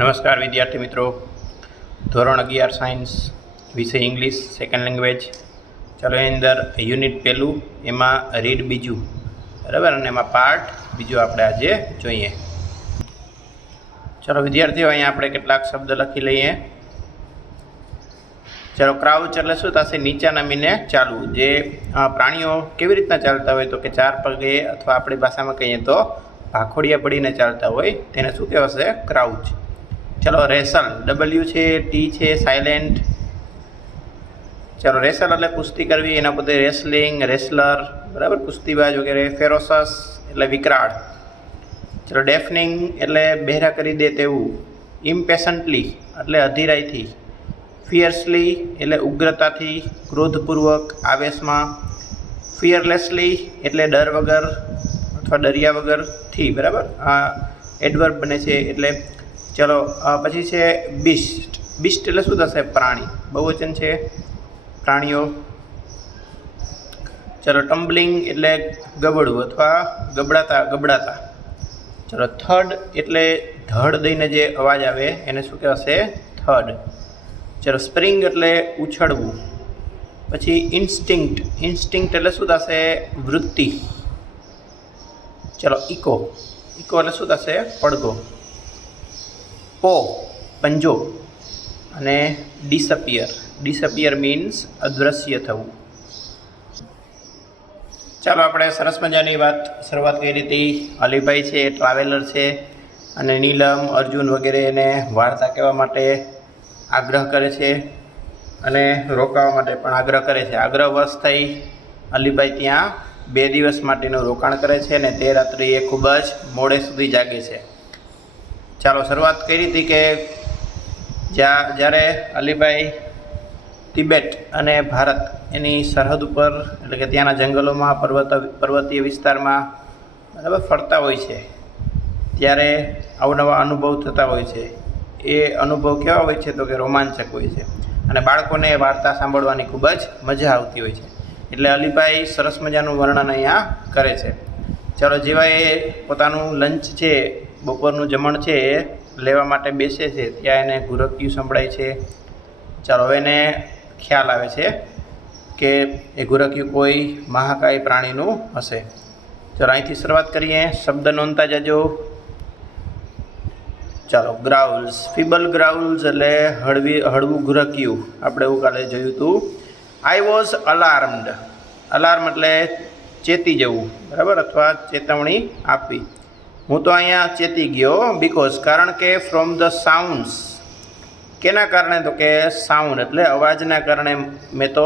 નમસ્કાર વિદ્યાર્થી મિત્રો, ધોરણ 11 સાયન્સ વિષય ઇંગ્લિશ સેકન્ડ લેંગ્વેજ. ચાલો એની અંદર યુનિટ પહેલું એમાં રીડ બીજું, બરાબર, અને એમાં પાર્ટ બીજું આપણે આજે જોઈએ. ચાલો વિદ્યાર્થીઓ, અહીંયા આપણે કેટલાક શબ્દ લખી લઈએ. ચાલો, ક્રાઉચ એટલે શું થશે? નીચા નમીને ચાલવું. જે પ્રાણીઓ કેવી રીતના ચાલતા હોય તો કે ચાર પગે, અથવા આપણી ભાષામાં કહીએ તો ભાખોડિયા પડીને ચાલતા હોય તેને શું કહેવાશે? ક્રાઉચ. ચલો, રેસલ, ડબલ્યુ છે, ટી છે, સાયલેન્ટ. ચલો, રેસલ એટલે કુસ્તી કરવી, એના પોતે રેસલિંગ, રેસલર, બરાબર, કુસ્તીબાજ વગેરે. ફેરોસસ એટલે વિકરાળ. ચલો, ડેફનિંગ એટલે બહેરા કરી દે તેવું. ઇમ્પેશન્ટલી એટલે અધીરાઈથી. ફિયર્સલી એટલે ઉગ્રતાથી, ક્રોધપૂર્વક, આવેશમાં. ફિયરલેસલી એટલે ડર વગર અથવા ડર્યા વગરથી, બરાબર, આ એડવર્બ બને છે એટલે. ચલો, પછી છે બીસ્ટ. બીસ્ટ એટલે શું થશે? પ્રાણી. બહુવચન છે, પ્રાણીઓ. ચલો, ટમ્બલિંગ એટલે ગબડવું અથવા ગબડાતા. ચલો, થડ એટલે ધડ દઈને જે અવાજ આવે એને શું કહેવાશે? થડ. ચલો, સ્પ્રિંગ એટલે ઉછળવું. પછી ઇન્સ્ટિંક્ટ. ઇન્સ્ટિંક્ટ એટલે શું થશે? વૃત્તિ. ચલો, ઇકો. ઇકો એટલે શું થશે? પડઘો. પો, પંજો. અને ડિસઅપિયર. ડિસઅપિયર મીન્સ અદૃશ્ય થવું. ચાલો, આપણે સરસ મજાની શરૂઆત કરી હતી. અલીભાઈ છે એ ટ્રાવેલર છે, અને નીલમ, અર્જુન વગેરે એને વાર્તા કહેવા માટે આગ્રહ કરે છે, અને રોકાવા માટે પણ આગ્રહ કરે છે. આગ્રહવશ થઈ અલીભાઈ ત્યાં 2 દિવસ માટેનું રોકાણ કરે છે, અને તે રાત્રે એ ખૂબ જ મોડે સુધી જાગે છે. ચાલો, શરૂઆત કરી હતી કે જ્યારે અલીભાઈ તિબેટ અને ભારત એની સરહદ ઉપર, એટલે કે ત્યાંના જંગલોમાં, પર્વતીય વિસ્તારમાં, બરાબર, ફરતા હોય છે, ત્યારે અવનવા અનુભવ થતા હોય છે. એ અનુભવ કેવા હોય છે? તો કે રોમાંચક હોય છે, અને બાળકોને વાર્તા સાંભળવાની ખૂબ જ મજા આવતી હોય છે. એટલે અલીભાઈ સરસ મજાનું વર્ણન અહીંયા કરે છે. ચાલો, જેવા એ પોતાનું લંચ છે, બપોરનું જમણ છે એ લેવા માટે બેસે છે, ત્યાં એને ગુરક્યું સંભળાય છે. ચાલો, હવે એને ખ્યાલ આવે છે કે એ ગુરક્યું કોઈ મહાકાય પ્રાણીનું હશે. ચાલો, અહીંથી શરૂઆત કરીએ. શબ્દ નોંધતા જજો. ચાલો, ગ્રાઉલ્સ. ફીબલ ગ્રાઉલ્સ એટલે હળવું ગુરક્યું. આપણે એવું કાલે જોયું હતું. I was અલાર્મ્ડ. અલાર્મ એટલે ચેતી જવું, બરાબર, અથવા ચેતવણી આપવી. હું તો અહીંયા ચેતી ગયો. બીકોઝ કારણ કે, ફ્રોમ ધ સાઉન્ડ્સ. કેના કારણે? તો કે સાઉન્ડ એટલે અવાજના કારણે મેં તો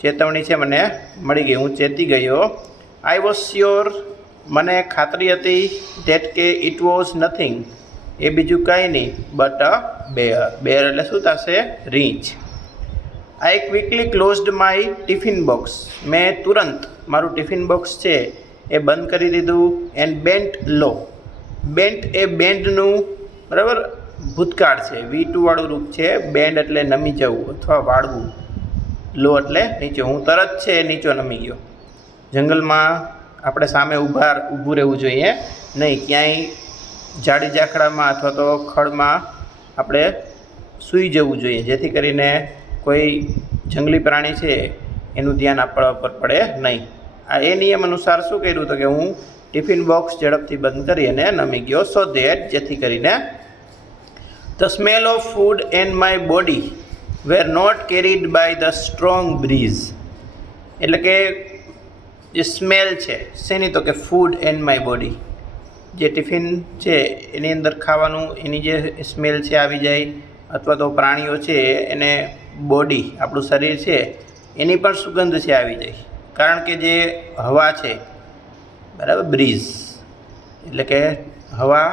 ચેતવણી છે મને મળી ગઈ, હું ચેતી ગયો. I was sure. મને ખાતરી હતી. ધેટ કે ઇટ વોઝ નથિંગ. એ બીજું કાંઈ નહીં બટ અ બેર. બેર એટલે શું થશે? રીંછ. I quickly closed my tiffin box. મેં તુરંત મારું ટિફિન બોક્સ છે એ બંધ કરી દીધું. એન્ડ બેન્ટ લો. બેન્ટ એ બેન્ડનું, બરાબર, ભૂતકાળ છે, V2 વાળું રૂપ છે. બેન્ડ એટલે નમી જવું અથવા વાળવું. લો એટલે નીચે. હું તરત છે નીચો નમી ગયો. જંગલમાં આપણે સામે ઊભું રહેવું જોઈએ નહીં. ક્યાંય ઝાડી ઝાખડામાં અથવા તો ખડમાં આપણે સૂઈ જવું જોઈએ, જેથી કરીને કોઈ જંગલી પ્રાણી છે એનું ધ્યાન આપણા ઉપર પડે નહીં. આ એ નિયમ અનુસાર શું કર્યું? તો કે હું ટિફિન બોક્સ ઝડપથી બંધ કરી અને નમી ગયો. સો ધેટ, જેથી કરીને the smell of food and my body were not carried by the strong breeze. એટલે કે જે સ્મેલ છે શેની? તો કે ફૂડ એન્ડ માય બોડી. જે ટિફિન છે એની અંદર ખાવાનું, એની જે સ્મેલ છે આવી જાય, અથવા તો પ્રાણીઓ છે એને બોડી, આપણું શરીર છે એની પણ સુગંધ છે આવી જાય. કારણ કે જે હવા છે, બરાબર, બ્રીઝ એટલે કે હવા,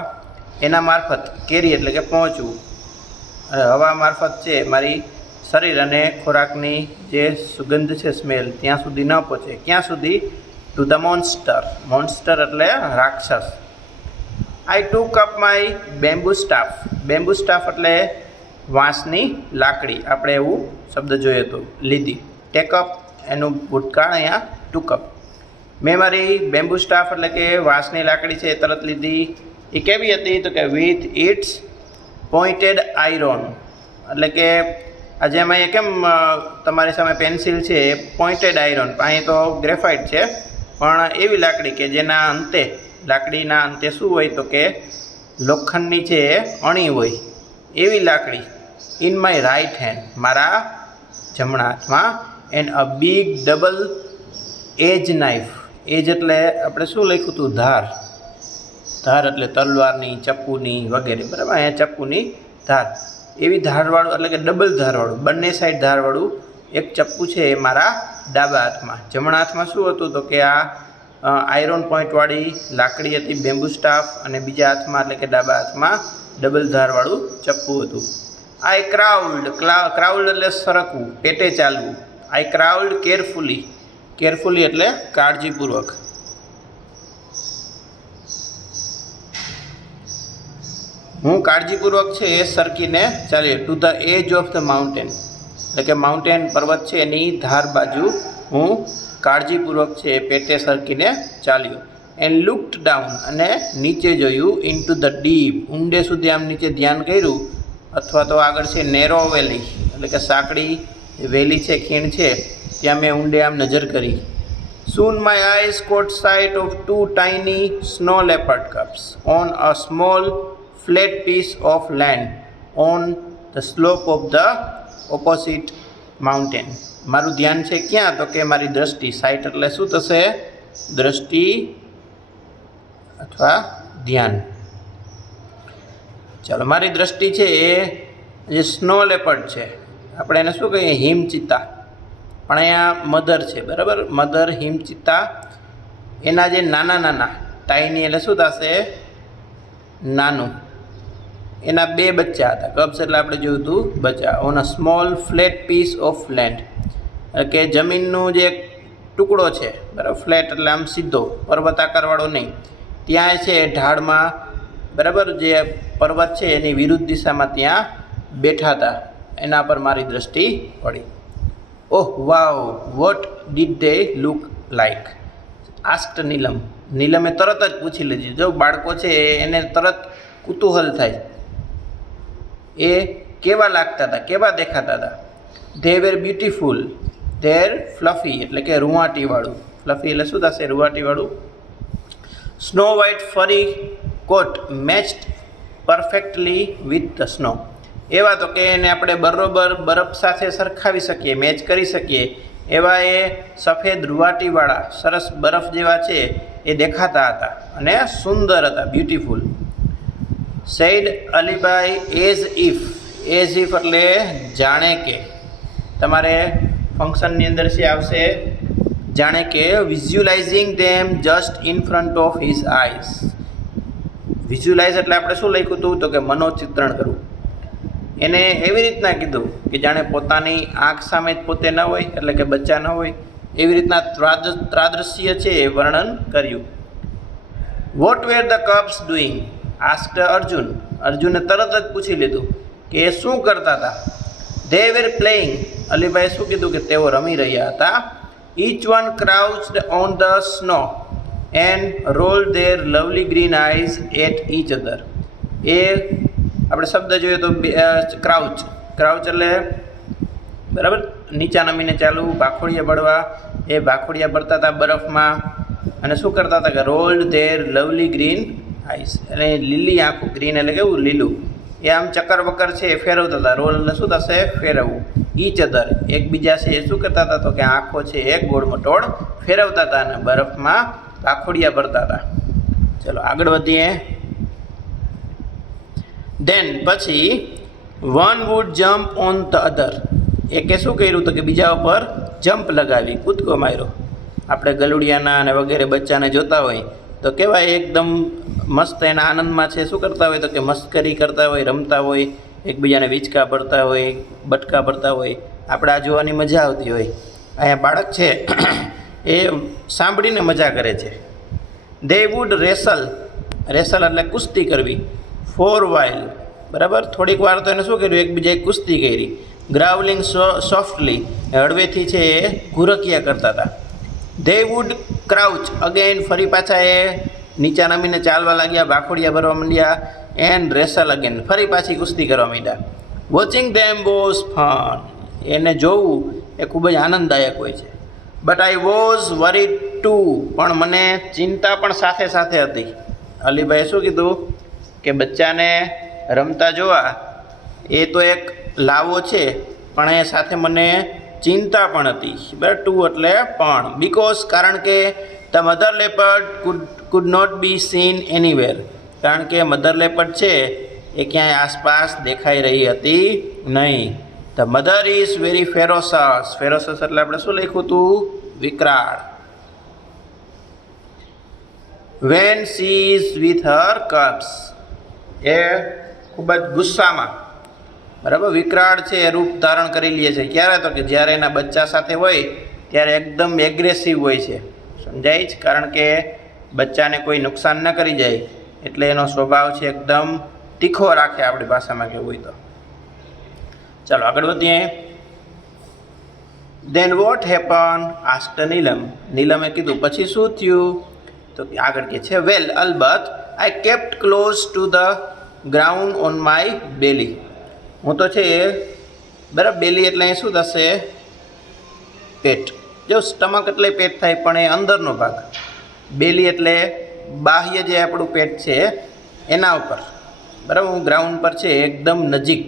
એના મારફત, કેરી એટલે કે પહોંચવું, અને હવા મારફત છે મારી શરીર અને ખોરાકની જે સુગંધ છે, સ્મેલ, ત્યાં સુધી ન પહોંચે. ક્યાં સુધી? To the monster. મોન્સ્ટર એટલે રાક્ષસ. I took up my bamboo staff. Bamboo staff એટલે વાંસની લાકડી. આપણે એવું શબ્દ જોયો હતો, લીધી. ટેકઅપ એનું ભૂતકાળ અહીંયા ટૂકઅપ. મેં મારી બેમ્બુ સ્ટાફ એટલે કે વાંસની લાકડી છે એ તરત લીધી. એ કેવી હતી? તો કે વિથ ઇટ્સ પોઇન્ટેડ આયરોન એટલે કે આ જેમ અહીંયા કેમ તમારી સામે પેન્સિલ છે એ પોઇન્ટેડ આયરોન, અહીં તો ગ્રેફાઇટ છે, પણ એવી લાકડી કે જેના અંતે લાકડીના અંતે શું હોય તો કે લોખંડની છે એ અણી હોય, એવી લાકડી ઇન માય રાઇટ હેન્ડ, મારા જમણા હાથમાં, and a big double edge knife. Edge એટલે આપણે શું લખ્યું હતું? ધાર. ધાર એટલે તલવારની, ચપ્પુની વગેરે, બરાબર. અહીંયા ચપ્પુની ધાર, એવી ધારવાળું એટલે કે ડબલ ધારવાળું, બંને સાઈડ ધારવાળું એક ચપ્પુ છે એ મારા ડાબા હાથમાં. જમણા હાથમાં શું હતું તો કે આ આયરોન પોઈન્ટવાળી લાકડી હતી, બેમ્બુ સ્ટાફ, અને બીજા હાથમાં એટલે કે ડાબા હાથમાં ડબલ ધારવાળું ચપ્પુ હતું. આઈ ક્રાઉલ્ડ. ક્રાઉલ્ડ એટલે સરકવું, પેટે ચાલવું. આઈ ક્રાઉલ્ડ કેરફુલી. કેરફુલી એટલે કાળજીપૂર્વક. હું કાળજીપૂર્વક છે એ સરકીને ચાલ્યો. To the edge of the mountain એટલે કે માઉન્ટેન પર્વત છે એની ધાર બાજુ હું કાળજીપૂર્વક છે પેટે સરકીને ચાલ્યો. એન્ડ લુકડ ડાઉન અને નીચે જોયું. ઇનટુ ધ ડીપ ઊંડે સુધી આમ નીચે ધ્યાન કર્યું, અથવા તો આગળ છે નેરો વેલી એટલે કે સાંકડી વેલી છે, ખીણ છે, ત્યાં મેં ઊંડે આમ નજર કરી. Soon my eyes caught sight of two tiny snow leopard cubs on a small flat piece of land on the slope of the opposite mountain. મારું ધ્યાન છે ક્યાં તો કે મારી દ્રષ્ટિ. સાઇટ એટલે શું થશે? દ્રષ્ટિ અથવા ધ્યાન. ચાલો, મારી દ્રષ્ટિ છે એ જે સ્નો લેપર્ડ છે, આપણે એને શું કહીએ? હિમચિત્તા, પણ અહીંયા મધર છે, બરાબર. મધર હિમચિત્તા, એના જે નાના નાના ટાઈની એટલે શું થશે? નાનું. એના બે બચ્ચા હતા. કબ્સ એટલે આપણે જોયું હતું બચ્ચા. On a small flat piece of land એટલે કે જમીનનું જે ટુકડો છે, બરાબર. ફ્લેટ એટલે આમ સીધો, પર્વતાકારવાળો નહીં. ત્યાં છે ઢાળમાં, બરાબર, જે પર્વત છે એની વિરુદ્ધ દિશામાં ત્યાં બેઠા હતા. એના પર મારી દ્રષ્ટિ પડી. Oh wow, what did they look like? Asked Neelam. નીલમે તરત જ પૂછી લીધી. જો બાળકો છે એને તરત કુતૂહલ થાય, એ કેવા લાગતા હતા, કેવા દેખાતા હતા? They were beautiful, there fluffy એટલે કે રૂંવાટીવાળું. ફ્લફી એટલે શું થશે? રૂંવાટીવાળું. Snow white furry coat matched perfectly with the snow. એવા તો કે એને આપણે બરોબર બરફ સાથે સરખાવી શકીએ, મેચ કરી શકીએ એવા એ સફેદ રૂંવાટીવાળા સરસ બરફ જેવા છે એ દેખાતા હતા અને સુંદર હતા, beautiful. Said Alibhai as if. As if એટલે જાણે કે. તમારે ફંક્શનની અંદર છે આવશે જાણે કે. Visualising them just in front of his eyes. Visualise એટલે આપણે શું લખ્યું હતું તો કે મનોચિત્રણ કરવું. એને એવી રીતના કીધું કે જાણે પોતાની આંખ સામે જ પોતે ન હોય, એટલે કે બચ્ચા ન હોય, એવી રીતના ત્રાદૃશ્ય છે એ વર્ણન કર્યું. What were the cubs doing? Asked Arjun. અર્જુને તરત જ પૂછી લીધું કે એ શું કરતા હતા? They were playing. અલીભાઈ શું કીધું કે તેઓ રમી રહ્યા હતા. Each one crouched on the snow and rolled their lovely green eyes at each other. એ આપણે શબ્દ જોઈએ તો ક્રાઉચ. ક્રાઉચ એટલે બરાબર નીચા નમીને ચાલવું, ભાખોડિયા ભળવા. એ ભાખોડિયા ભરતા હતા બરફમાં અને શું કરતા હતા કે rolled their lovely green eyes એટલે લીલી આંખો. ગ્રીન એટલે કેવું? લીલું. એ આમ ચક્કર વક્કર છે એ ફેરવતા હતા. રોલ એટલે શું થશે? ફેરવવું. ઈચ અધર એકબીજા છે એ શું કરતા હતા તો કે આંખો છે એ ગોળ મટોળ ફેરવતા હતા અને બરફમાં ભાખોડિયા ભરતા હતા. ચલો આગળ વધીએ. ધેન પછી one would jump on the other. એકે શું કર્યું તો કે બીજા ઉપર જમ્પ લગાવી, કૂદકો માર્યો. આપણે ગલુડિયાના અને વગેરે બચ્ચાને જોતા હોય તો કેવાય એકદમ મસ્ત એના આનંદમાં છે શું કરતા હોય તો કે મસ્કરી કરતા હોય, રમતા હોય, એકબીજાને વીંચકા ભરતા હોય, બટકા ભરતા હોય. આપણે આ જોવાની મજા આવતી હોય. અહીંયા બાળક છે એ સાંભળીને મજા કરે છે. દે વુડ રેસલ. રેસલ એટલે કુસ્તી કરવી. ફોર વાઇલ, બરાબર. થોડીક વાર તો એને શું કર્યું? એકબીજાએ કુસ્તી કરી. ગ્રાવલિંગ સોફ્ટલી, હળવેથી છે એ ઘુરકિયા કરતા હતા. They wood crouch again. ફરી પાછા એ નીચા નમીને ચાલવા લાગ્યા, ભાખોડિયા ભરવા માંડ્યા. એન્ડ રેસલ અગેન, ફરી પાછી કુસ્તી કરવા માંડ્યા. વોચિંગ ધેમ વોઝ ફન, એને જોવું એ ખૂબ જ આનંદદાયક હોય છે. But I was worried too, પણ મને ચિંતા પણ સાથે સાથે હતી. અલીભાઈએ શું કીધું કે બચ્ચાને રમતા જોવા એ તો એક લાવો છે, પણ એ સાથે મને ચિંતા પણ હતી. બરાબર, ટુ એટલે પણ. બીકોઝ, કારણ કે the mother leopard could not be seen anywhere, કારણ કે મધર લેપર્ડ છે એ ક્યાંય આસપાસ દેખાઈ રહી હતી નહીં. The mother is very ferocious, ferocious એટલે આપણે શું લખ્યું હતું? વિકરાળ. When she is with her cubs, એ ખૂબ જ ગુસ્સામાં, બરાબર, વિકરાળ છે એ રૂપ ધારણ કરી લે છે. ક્યારે? તો કે જ્યારે એના બચ્ચા સાથે હોય ત્યારે એકદમ એગ્રેસિવ હોય છે. સમજાય જ? કારણ કે બચ્ચાને કોઈ નુકસાન ન કરી જાય એટલે એનો સ્વભાવ છે એકદમ તીખો રાખે, આપણી ભાષામાં કહેવું હોય તો. ચાલો આગળ વધીએ. Then what happen asked Neelam, નીલમે કીધું પછી શું થયું? તો આગળ કહે છે, વેલ, અલબત્ત, I kept close to the ground on my belly, હું તો છે બરાબર, બેલી એટલે અહીં શું થશે? પેટ. જો સ્ટમક એટલે પેટ થાય, પણ એ અંદરનો ભાગ. બેલી એટલે બાહ્ય જે આપણું પેટ છે એના ઉપર, બરાબર. હું ગ્રાઉન્ડ પર છે એકદમ નજીક,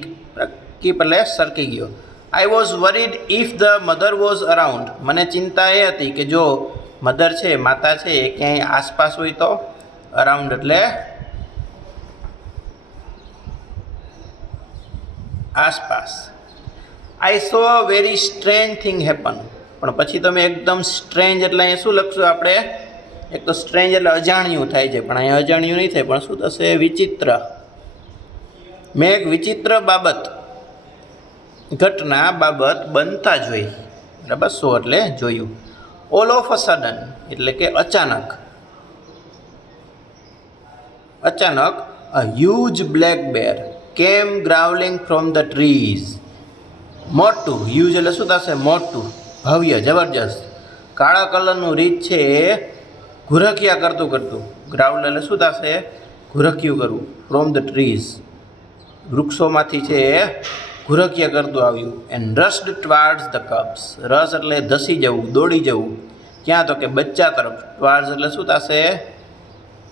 કીપ એટલે સરકી ગયો. આઈ was worried if the mother was around, મને ચિંતા એ હતી કે જો મધર છે, માતા છે, એ ક્યાંય આસપાસ હોય તો. અરાઉન્ડ એટલે આસપાસ. I saw very strange thing happen, પણ પછી તમે એકદમ સ્ટ્રેન્જ એટલે અહીંયા શું લખશું આપણે? એક તો સ્ટ્રેન્જ એટલે અજાણ્યું થાય છે, પણ અહીંયા અજાણ્યું નહીં થાય, પણ શું થશે? વિચિત્ર. મેં એક વિચિત્ર બાબત, ઘટના, બાબત બનતા જોઈ, બરાબર. સો એટલે જોયું. ઓલ ઓફ અ સડન એટલે કે અચાનક, અચાનક. અ હ્યુજ બ્લેક બેર કેમ ગ્રાઉલિંગ ફ્રોમ ધ ટ્રીઝ, મોટું, હ્યુજ એટલે શું થશે? મોટું, ભવ્ય, જબરજસ્ત. કાળા કલરનું રીંછ છે એ ઘુરખિયા કરતું કરતું, ગ્રાઉલ એટલે શું થશે? ઘુરખિયું કરવું. ફ્રોમ ધ ટ્રીઝ, વૃક્ષોમાંથી છે એ ઘુરખિયા કરતું આવ્યું. એન્ડ રસ્ડ ટવાર્ડ્સ ધ કબ્સ, રસ એટલે ધસી જવું, દોડી જવું. ક્યાં? તો કે બચ્ચા તરફ. ટવાર્ડ્સ એટલે શું થશે?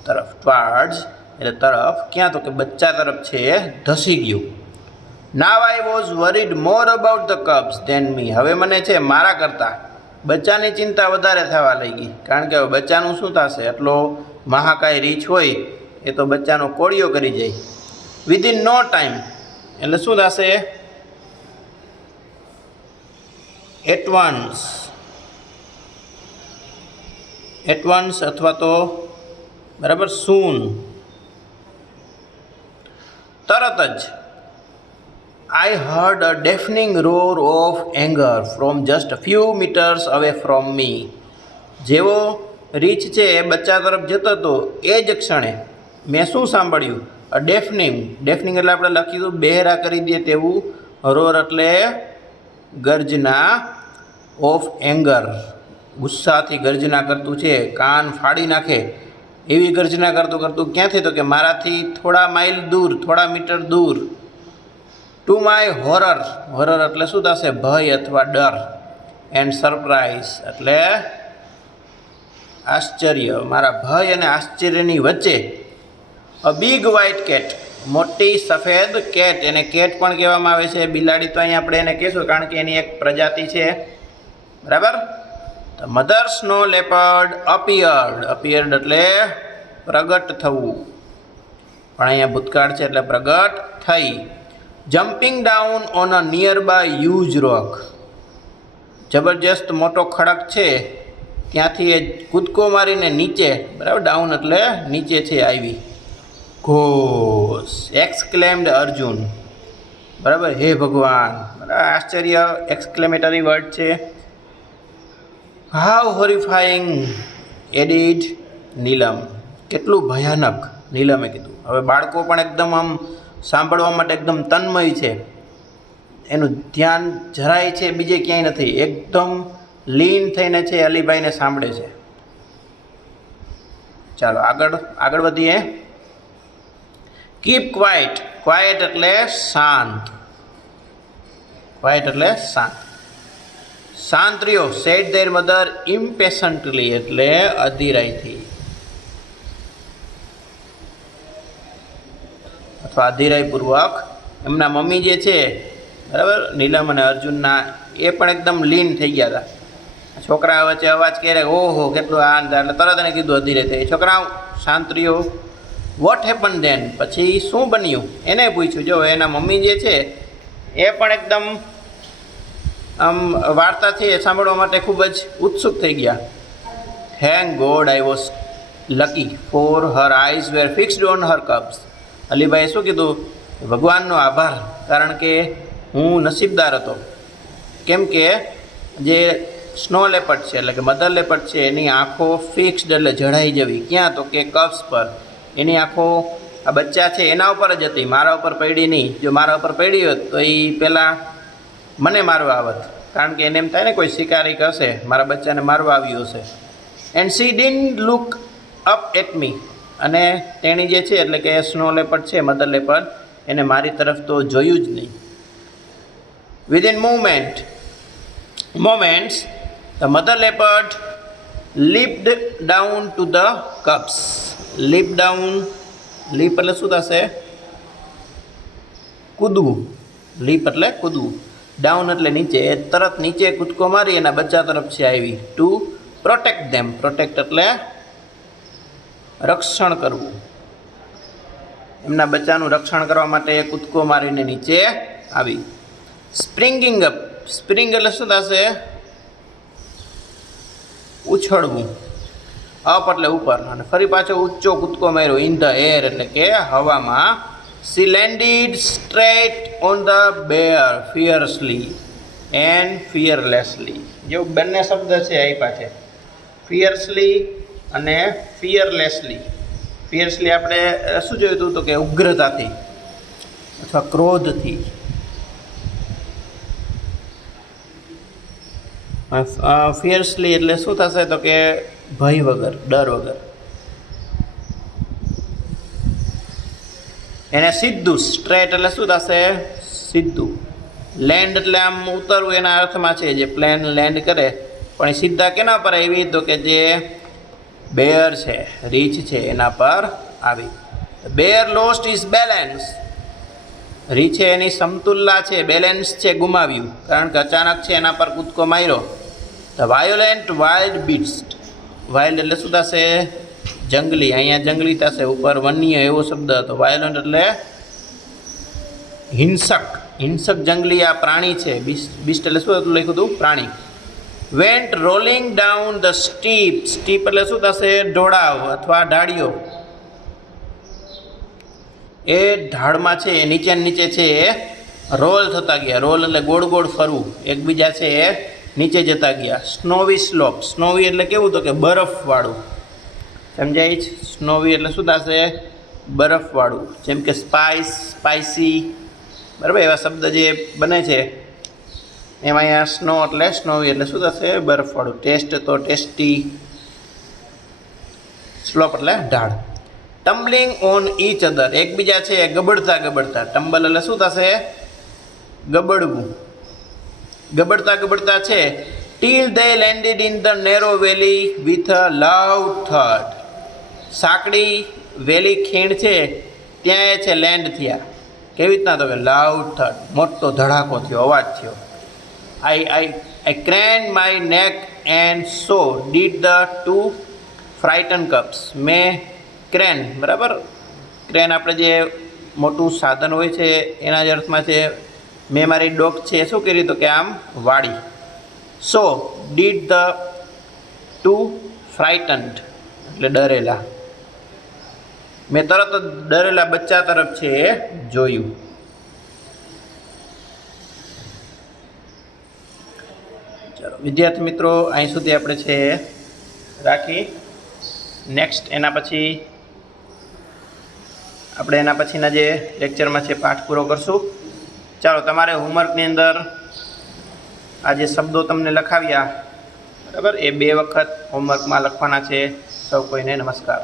તરફ. ટવાર્ડ્સ એટલે તરફ. ક્યાં? તો કે બચ્ચા તરફ છે એ ધસી ગયું. Now I was worried more about the cubs than me, હવે મને છે મારા કરતાં બચ્ચાની ચિંતા વધારે થવા લાગી. કારણ કે હવે બચ્ચાનું શું થશે? એટલો મહાકાય રીંછ હોય એ તો બચ્ચાનો કોળિયો કરી જાય. વિધિન નો ટાઈમ એટલે શું થશે? એટ વન્સ, એટ વન્સ અથવા તો બરાબર સૂન, તરત જ. I heard a deafening roar of anger from just few metres away from me, જેવો રીંછ છે એ બચ્ચા તરફ જતો હતો એ જ ક્ષણે મેં શું સાંભળ્યું? અ ડેફનિંગ, ડેફનિંગ એટલે આપણે લખ્યું બહેરા કરી દે તેવું, રોર એટલે ગર્જના, ઓફ એંગર ગુસ્સાથી ગર્જના કરતું છે, કાન ફાડી નાખે એવી ગર્જના કરતું કરતું. ક્યાંથી? તો કે મારાથી થોડા માઇલ દૂર, થોડા મીટર દૂર. ટુ માય હોરર, હોરર એટલે શું થશે? ભય અથવા ડર. એન્ડ સરપ્રાઇઝ એટલે આશ્ચર્ય, મારા ભય અને આશ્ચર્યની વચ્ચે. અ બિગ વ્હાઇટ કેટ, મોટી સફેદ કેટ, એને કેટ પણ કહેવામાં આવે છે. બિલાડી તો અહીંયા આપણે એને કહેશું કારણ કે એની એક પ્રજાતિ છે, બરાબર. The mother snow leopard appeared, appeared એટલે પ્રગટ થવું, પણ અહીંયા ભૂતકાળ છે એટલે પ્રગટ થઈ. Jumping down on a nearby huge rock, જબરજસ્ત મોટો ખડક છે ત્યાંથી એ કૂદકો મારીને નીચે, બરાબર, ડાઉન એટલે નીચે છે આવી. ઘોષ, એક્સક્લેમ્ડ અર્જુન, બરાબર, હે ભગવાન, બરાબર, આશ્ચર્ય એક્સક્લેમેટરી વર્ડ છે. હાઉ હોરિફાઈંગ એડિડ નીલમ, કેટલું ભયાનક, નીલમે કીધું. હવે બાળકો પણ એકદમ આમ સાંભળવા માટે એકદમ તન્મય છે, એનું ધ્યાન જરાય છે બીજે ક્યાંય નથી, એકદમ લીન થઈને છે અલીભાઈને સાંભળે છે. ચાલો આગળ વધીએ. Keep quite. ક્વાઇટ એટલે શાંત. ક્વાઇટ એટલે શાંત. શાંત રહ્યો. સેડ ધેર મધર ઇમ્પેશન્ટલી એટલે અધીરાઈથી અથવા અધીરાઈપૂર્વક. એમના મમ્મી જે છે બરાબર નીલમ અને અર્જુનના એ પણ એકદમ લીન થઈ ગયા હતા. છોકરા વચ્ચે અવાજ કરે ઓહો કેટલું આ એટલે તરત એને કીધું અધીરે થઈ. છોકરા શાંત રહ્યો. વોટ હેપન ધેન પછી શું બન્યું એને પૂછ્યું. જો એના મમ્મી જે છે એ પણ એકદમ આમ વાર્તા છે એ સાંભળવા માટે ખૂબ જ ઉત્સુક થઈ ગયા. Thank God I was lucky for her eyes were fixed on her cubs. અલીભાઈએ શું કીધું? ભગવાનનો આભાર, કારણ કે હું નસીબદાર હતો. કેમ કે જે સ્નો લેપર્ડ છે એટલે કે મધર લેપર્ડ છે એની આંખો ફિક્સ્ડ એટલે જડાઈ જવી. ક્યાં? તો કે કપ્સ પર. એની આંખો આ બચ્ચા છે એના ઉપર જ હતી, મારા ઉપર પડી નહીં. જો મારા ઉપર પડી હોત તો એ પહેલાં મને મારવા આવત, કારણ કે એને એમ થાય ને કોઈ શિકારી હશે મારા બચ્ચાને મારવા આવ્યું હશે. And she didn't look up at me. અને તેણી જે છે એટલે કે સ્નો લેપર્ડ છે મધર લેપર્ડ એને મારી તરફ તો જોયું જ નહીં. Within moments the mother leopard leaped down to the cubs. leap એટલે શું થશે? કૂદવું. લીપ એટલે કૂદવું. ડાઉન એટલે નીચે. તરત નીચે કૂદકો મારી એના બચ્ચા તરફ છે આવી. To protect them. પ્રોટેક્ટ એટલે રક્ષણ કરવું. એમના બચ્ચાનું રક્ષણ કરવા માટે કૂદકો મારીને નીચે આવી. Springing up. સ્પ્રિંગ એટલે શું થશે? ઉછળવું. અપ એટલે ઉપર અને ફરી પાછો ઊંચો કૂદકો માર્યો. ઇન ધ એર એટલે કે હવામાં. She landed straight on the bear fiercely and fearlessly. જો બંને શબ્દ છે આપ્યા છે, ફિયર્સલી અને ફિયરલેસલી. ફિયર્સલી આપણે શું જોયું હતું? તો કે ઉગ્રતાથી અથવા ક્રોધથી. ફિયર્સલી એટલે શું થશે? તો કે ભય વગર, ડર વગર. એને સીધું. સ્ટ્રેટ એટલે શું થશે? સીધું. લેન્ડ એટલે આમ ઉતરવું એના અર્થમાં છે, જે પ્લેન લેન્ડ કરે. પણ એ સીધા કેના પર આવી? તો કે જે બેર છે, રીછ છે એના પર આવી. બેર લોસ્ટ ઇઝ બેલેન્સ. રીછે એની સમતુલા છે, બેલેન્સ છે ગુમાવ્યું, કારણ કે અચાનક છે એના પર કૂદકો માર્યો. The વાયોલેન્ટ wild Beast. વાઇલ્ડ એટલે શું થશે? જંગલી. અહીંયા જંગલી થશે, ઉપર વન્ય એવો શબ્દ હતો. વાયોલન્ટ એટલે હિંસક. હિંસક જંગલી આ પ્રાણી છે. બીસ્ટ એટલે શું હતું લખ્યું હતું? પ્રાણી. Vent rolling down the steep. Steep એટલે શું થશે? ઢોળાવ અથવા ઢાળીઓ. એ ઢાળમાં છે એ નીચે નીચે છે એ રોલ થતા ગયા. રોલ એટલે ગોળ ગોળ ફરવું. એકબીજા છે એ નીચે જતા ગયા. Snowy slope. સ્નોવી એટલે કેવું? તો કે બરફવાળું. સમજાય છે? સ્નોવી એટલે શું થશે? બરફવાળું. જેમ કે સ્પાઇસ, સ્પાઇસી, બરાબર એવા શબ્દ જે બને છે એમાં અહીંયા સ્નો એટલે સ્નોવી એટલે શું થશે? બરફવાળું. ટેસ્ટ તો ટેસ્ટી. સ્લોપ એટલે ઢાળ. Tumbling on each other. એકબીજા છે ગબડતા ગબડતા. ટમ્બલ એટલે શું થશે? ગબડવું. ગબડતા ગબડતા છે. Till they landed in the narrow valley with a loud thud. સાંકડી વેલી ખીણ છે ત્યાં એ છે લેન્ડ થયા. કેવી રીતના? તો કે લાઉડ થડ, મોટો ધડાકો થયો, અવાજ થયો. I craned my neck and so did the two frightened cubs. મેં ક્રેન, બરાબર, ક્રેન આપણે જે મોટું સાધન હોય છે એના જ અર્થમાં છે. મેં મારી ડોક છે શું કરી? તો કે આમ વાળી. સો ડીડ ધ ટુ ફ્રાઇટન્ડ એટલે ડરેલા. મેં તરત જ ડરેલા બચ્ચા તરફ છે એ જોયું. ચાલો વિદ્યાર્થી મિત્રો, અહીં સુધી આપણે છે રાખી. નેક્સ્ટ એના પછીના જે લેક્ચરમાં છે પાઠ પૂરો કરશું. ચાલો, તમારે હોમવર્કની અંદર આ જે શબ્દો તમને લખાવ્યા બરાબર એ 2 વખત હોમવર્કમાં લખવાના છે. સૌ કોઈને નમસ્કાર.